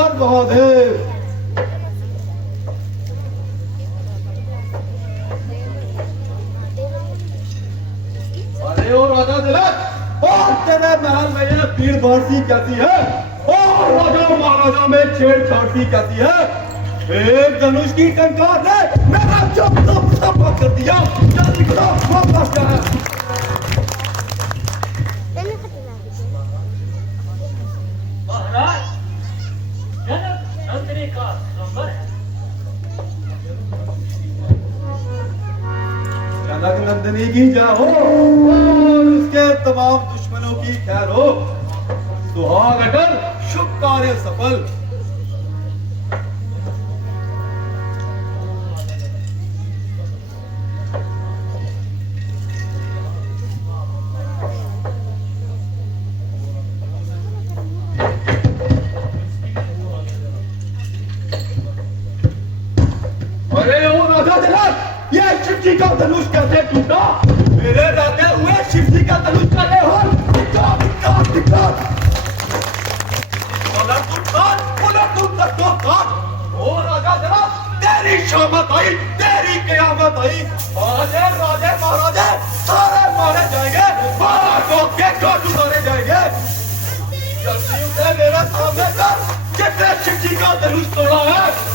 हर महादेव। अरे ओ राजा तिलक, और तेरे महल में ये भीड़ भाड़ कैसी है? और राजा महाराजा में छेड़छाड़ सी कैसी है? एक धनुष की टंकार ने मेरा सब कर दिया। चल निकलो, वापस क्या है? महाराज, जनक नंदिनी का स्वयंवर है। जनक नंदिनी की जय हो और उसके तमाम दुश्मनों की खैर हो। सुहाग अटल, शुभ कार्य सफल। अरे ओ राजा जनक, ये शिव जी का धनुष कैसे टूटा? मेरे रहते हुए शिव जी का धनुष कैसे हो? ओ राजा जनक, तेरी शामत आई, तेरी कयामत आई। राजे राजे महाराजे सारे मारे जाएंगे, बाहर के काट उतारे जाएंगे। जल्दी उठे मेरे सामने कर, जिसने शिव जी का धनुष तोड़ा है।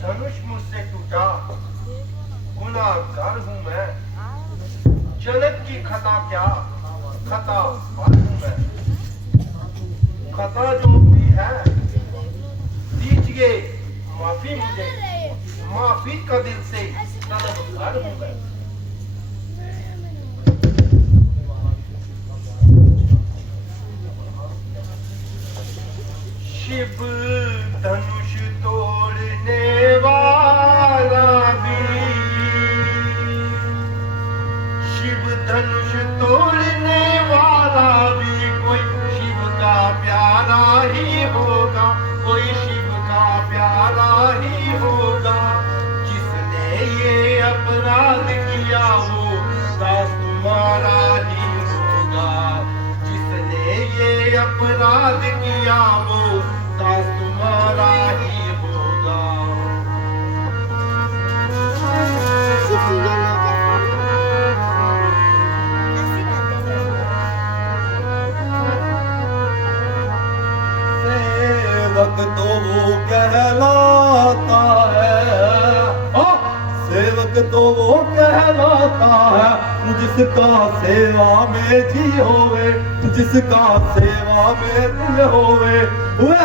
धनुष मुझसे टूटा, गुनाहगार हूं मैं। जनक की खता क्या, खता हूं मैं। खता जो भी है दीजिए माफी मुझे, माफी का दिल से तलबगार हूं मैं। शिव धनुष तोड़ने वाला भी, शिव धनुष तोड़ने वाला भी कोई शिव का प्यारा ही होगा, कोई शिव का प्यारा ही होगा। जिसने ये अपराध किया वो दास तुम्हारा ही होगा, जिसने ये अपराध किया वो दास तुम्हारा ही होगा। सेवक तो वो कहलाता है, सेवक तो वो कहलाता है जिसका सेवा में जी होवे, जिसका सेवा में दिल होवे। वह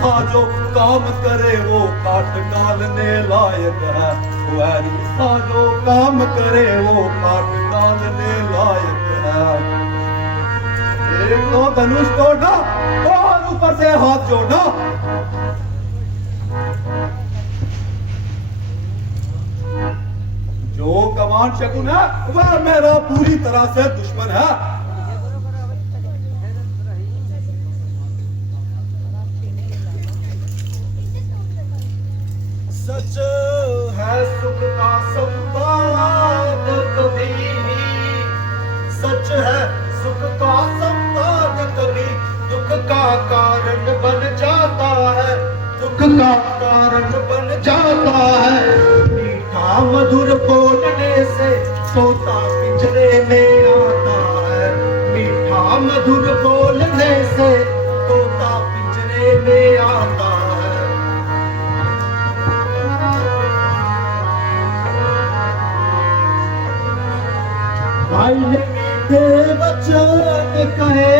सा जो काम करे वो काट डालने लायक है, वह सा जो काम करे वो काट डालने लायक है। एक तो धनुष तोड़ना और ऊपर से हाथ जोड़ना। जो कमान शकुन है वह मेरा पूरी तरह से दुश्मन है। सच है सुख का संवाद कभी, सच है सुख का संवाद कभी दुख का कारण बन जाता है, दुख का कारण बन जाता है। मीठा मधुर बोलने से तोता पिंजरे में आता है, मीठा मधुर बोलने से तोता पिंजरे में आता है। भाई ने मीठे वचन कहे,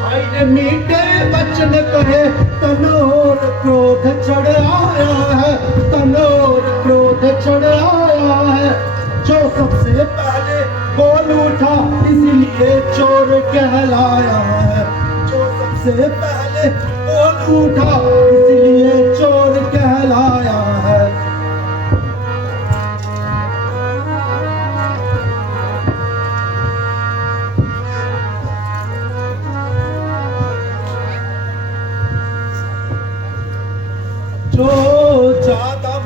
भाई ने मीठे वचन कहे, तनोर क्रोध चढ़ आया है, तनोर क्रोध चढ़ आया है। जो सबसे पहले बोल उठा इसलिए चोर कहलाया है, जो सबसे पहले बोल उठा इसलिए चोर कहलाया है।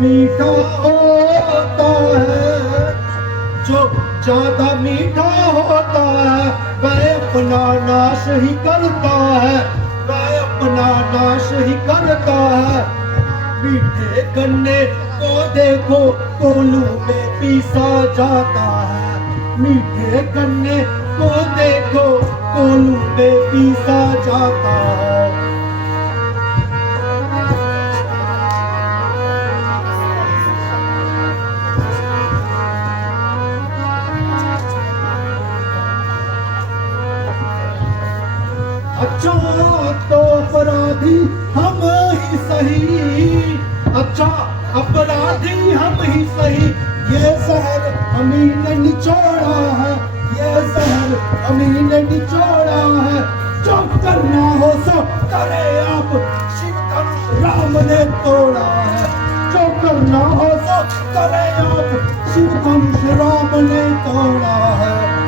मीठा होता है, जो ज्यादा मीठा होता है वह अपना नाश ही करता है, वह अपना नाश ही करता है। मीठे गन्ने को देखो कोलू में पीसा जाता है, मीठे गन्ने को देखो कोलू में पीसा जाता है। अच्छा तो अपराधी हम ही सही, अच्छा अपराधी हम ही सही, ये शहर हमी ने निचोड़ा है, ये शहर हमी ने निचोड़ा है। जो करना हो सो करे आप, शिव धनुष राम ने तोड़ा है, जो करना हो सो करे आप, शिव धनुष राम ने तोड़ा है।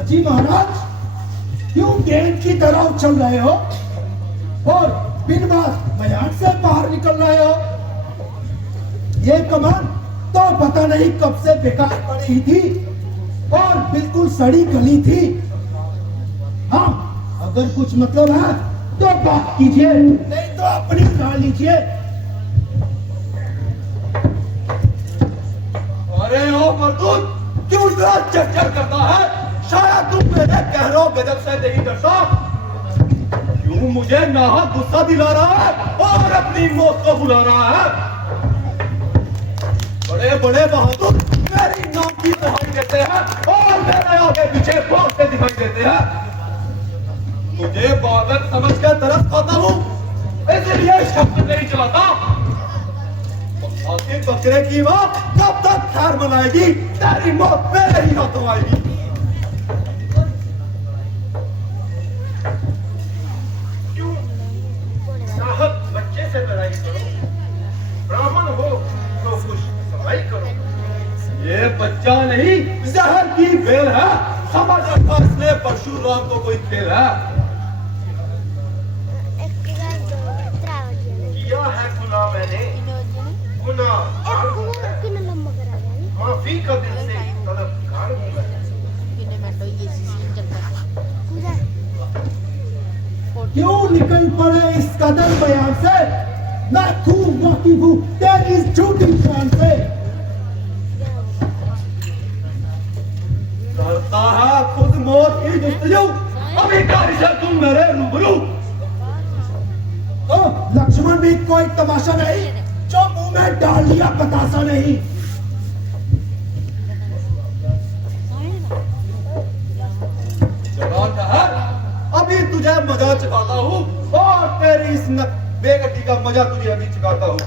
जी महाराज, क्यों गेंद की तरह उछल रहे हो और बिन बात मयान से बाहर निकल रहे हो? ये कमान तो पता नहीं कब से बेकार पड़ी थी और बिल्कुल सड़ी गली थी। हाँ, अगर कुछ मतलब है तो बात कीजिए, नहीं तो अपनी उड़ा लीजिए। अरे ओ मर्दूद, क्यों इतना चक्कर करता है? शायद तुम मेरे कहरो गजब से नहीं डरता। क्यों मुझे नाहक गुस्सा दिला रहा है और अपनी मौत को बुला रहा है? बड़े बड़े बहादुर मेरी नाम की दुहाई देते हैं और मेरे आगे पीछे भागते दिखाई देते हैं। तुझे बालक समझ कर तरस खाता हूँ, इसलिए शब्द नहीं चलाता। आखिर बकरे की माँ कब तक खैर मनाएगी? तेरी मौत मेरे ही हाथों आएगी। बच्चे से लड़ाई करो, ब्राह्मण हो तो कुछ सफाई करो। ये बच्चा नहीं, जहर की बेल है। समझ रखा इसने परशुराम को कोई खेल है। किया है गुनाह मैंने, गुनाह माफी का दिल से तलबगार हूं मैं। क्यों निकल पड़े इस कदर बयान से? मैं खूब वाकिफ हूँ तेरी इस झूठी शान से। करता है खुद मौत की जुस्तजू, अभी कारिशर तुम मेरे रूबरू। तो लक्ष्मण भी कोई तमाशा नहीं जो मुंह में डाल लिया बतासा नहीं। जवान कहर, अभी तुझे मजा चखाता हूँ और तेरी इस बेगटी का मजा तुझे अभी चखाता हूँ।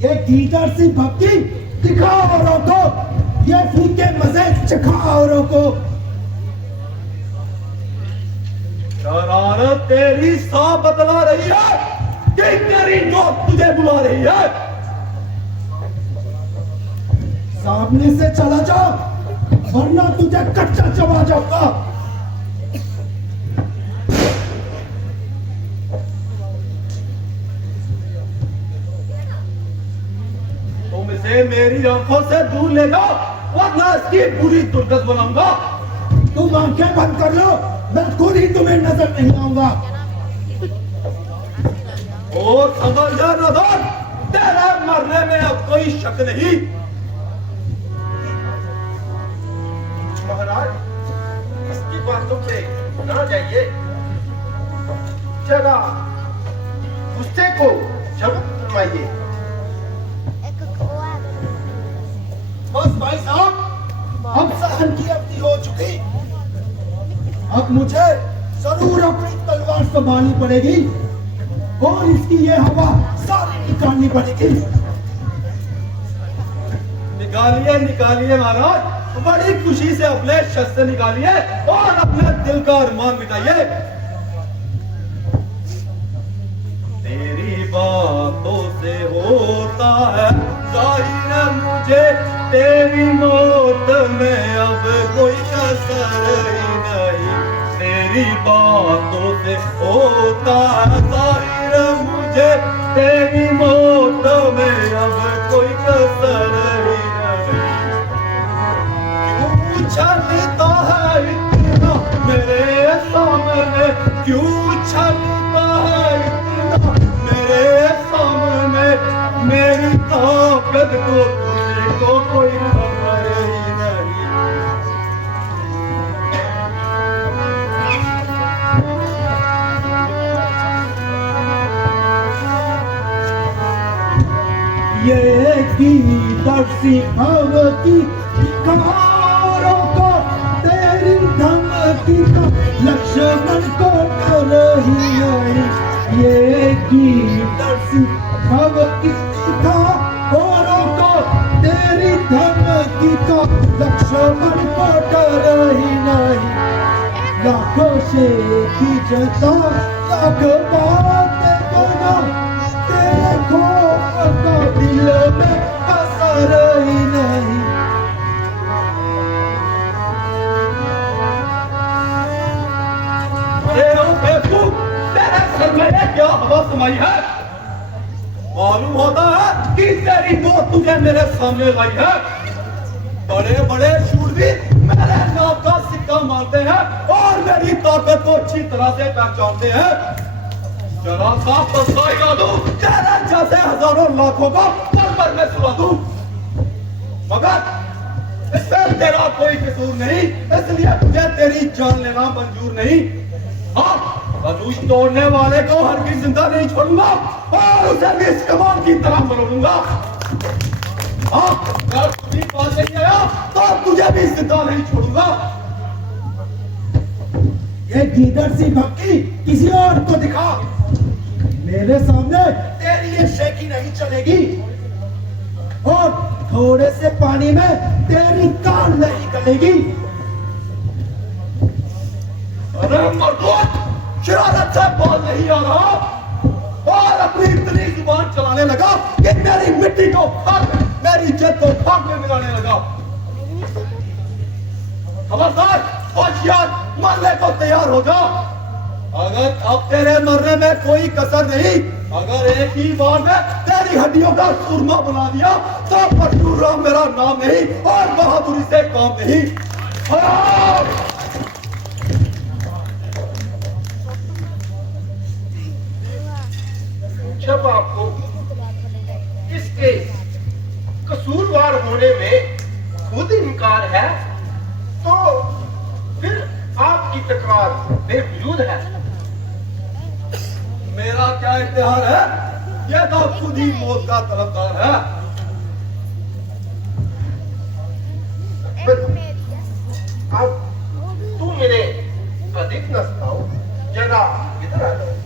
ये गीदड़ सी भक्ति दिखा औरों को, ये फूके मजे चखा औरों को। शरारत तेरी सांप बतला रही है कि तेरी मौत तुझे बुला रही है। सामने से चला जाओ वरना तुझे कच्चा चबा जाऊंगा। तुम इसे मेरी आंखों से दूर ले जाओ वरना इसकी पूरी दुर्गत बनाऊंगा। तुम आंखें बंद कर लो, मैं खुद ही तुम्हें नजर नहीं आऊंगा। और समझ जा नदान, तेरे मरने में अब कोई शक नहीं। महाराज, इसकी बातों पे ना जाइए, जरा गुस्से को जब्त फरमाइए। बस भाई साहब, अब सहन की अवधि हो चुकी। अब मुझे जरूर अपनी तलवार संभालनी पड़ेगी और इसकी ये हवा सारी निकालनी पड़ेगी। निकालिए निकालिए महाराज, बड़ी खुशी से अपने शस्त्र निकालिए और अपने दिल का अरमान मिटाइए। तेरी बातों से होता है जाहिर मुझे तेरी मौत में अब कोई कसर ही नहीं। तेरी बातों से होता है जाहिर मुझे तेरी मौत में अब कोई कसर ही नहीं। क्यों छलता है इतना मेरे सामने, क्यों छलता है इतना मेरे सामने, मेरी ताकत को तुझको कोई खबर ही नहीं। ये की दर्शी भवती कारों को तेरी धमकी का लक्ष्मण को डर ही नहीं। ये की दर्शी भवती कारों को तेरी धमकी का लक्ष्मण को डर ही नहीं। लाखों से की जता लाख बात करना तेरे खौफ का दिल में असर ही नहीं। अरे ओ बेवकूफ, तेरे सर में ये क्या हवा समाई है? मालूम होता है कि तेरी मौत तुझे मेरे सामने लाई है। बड़े बड़े शूरवीर मेरे नाम का सिक्का मानते हैं और मेरी ताकत को अच्छी तरह से पहचानते हैं। जरा सा फंसा हिला दूं, तेरे जैसे हजारों लाखों को पल भर में सुला दूं, मगर इसमें तेरा कोई कसूर नहीं, इसलिए तुझे तेरी जान लेना मंजूर नहीं। हाँ, धनुष तोड़ने वाले को हरगिज़ जिंदा नहीं छोड़ूंगा और उसे भी इस कमान की तरह मरोड़ूंगा। हाँ, अगर तू भी पास नहीं आया तो तुझे भी जिंदा नहीं छोड़ूंगा। ये गीदड़ सी भक्ति किसी और को दिखा, मेरे सामने तेरी ये शेखी नहीं चलेगी और थोड़े से पानी में तेरी कान नहीं गलेगी। अरे मर्दों, शरारत से बोल नहीं आ रहा और अपनी इतनी जुबान चलाने लगा कि मेरी मिट्टी को खाक, मेरी इज्जत को खाक में मिलाने लगा। खबरदार, होशियार, मरने को तैयार हो जा। अगर अब तेरे मरने में कोई कसर नहीं, अगर एक ही बार में तेरी हड्डियों का सुरमा बना दिया तो परशुराम मेरा नाम नहीं और बहादुरी से काम नहीं। जब आपको इसके कसूरवार होने में खुद इनकार है तो फिर आपकी तकरार बेवजूद है। मेरा क्या इख्तियार है? यह तो खुद ही मौत का तलबगार है। अब तुम मेरे अधिक न सताओ, जरा इधर आ जाओ।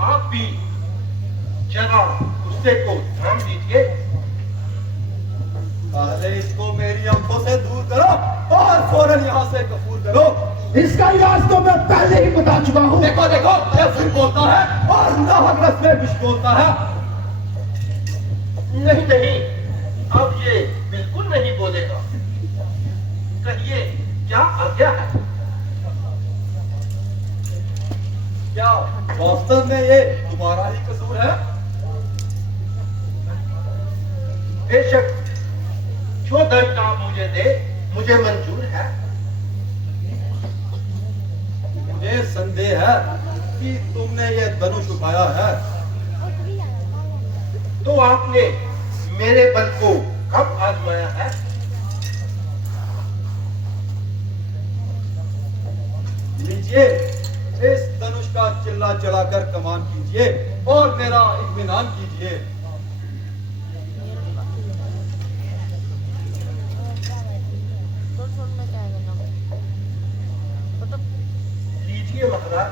आप भी जरा गुस्से को थाम दीजिए। पहले इसको मेरी आंखों से दूर करो और फौरन यहाँ से कबूल करो। इसका इलाज तो मैं पहले ही बता चुका हूँ। देखो देखो, ये फिर बोलता है और नाहक रस में विष बोलता है। नहीं नहीं, अब ये बिल्कुल नहीं बोलेगा। कहिए क्या आज्ञा है? क्या वास्तव में ये तुम्हारा ही कसूर है? बेशक, जो दंड आप मुझे दे मुझे मंजूर है। मुझे संदेह है कि तुमने ये धनुष उठाया है। तो आपने मेरे बल को कब आजमाया है? लीजिए, इस धनुष का चिल्ला चढ़ाकर कमान कीजिए और मेरा इत्मीनान कीजिए। लीजिए महाराज,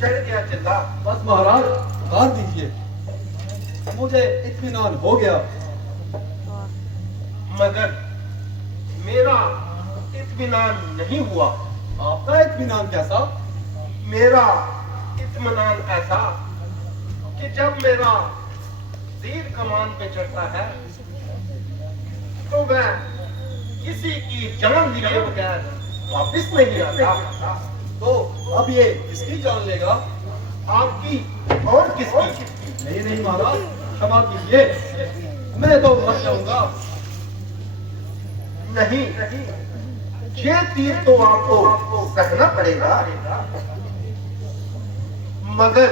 चढ़ गया चिल्ला। बस महाराज, उतार दीजिए, मुझे इत्मीनान हो गया। मगर मेरा इत्मीनान नहीं हुआ। आपका इत्मीनान कैसा? मेरा इत्मीनान ऐसा कि जब मेरा तीर कमान पे चढ़ता है तो वह किसी की जान लिए बगैर वापिस नहीं आता। तो अब ये किसकी जान लेगा? आपकी और किसकी? नहीं नहीं महाराज, क्षमा कीजिए, मैं तो मर जाऊंगा। नहीं, ये तीर तो आपको सहना पड़ेगा, मगर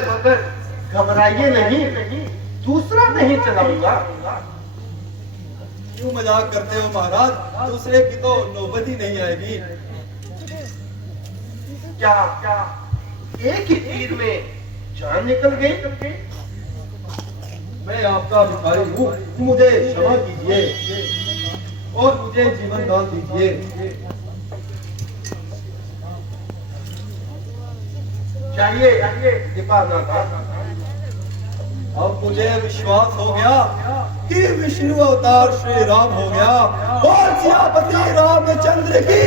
घबराइए नहीं, दूसरा नहीं चलाऊंगा। क्यों मजाक करते हो महाराज? दूसरे की तो नौबत ही नहीं आएगी। क्या एक ही तीर में जान निकल गई? मैं आपका भिखारी हूँ, मुझे क्षमा कीजिए और मुझे जीवन दान दीजिए। चाहिए कृपा ना था। अब मुझे विश्वास हो गया कि विष्णु अवतार श्री राम हो गया और सियापति रामचंद्र की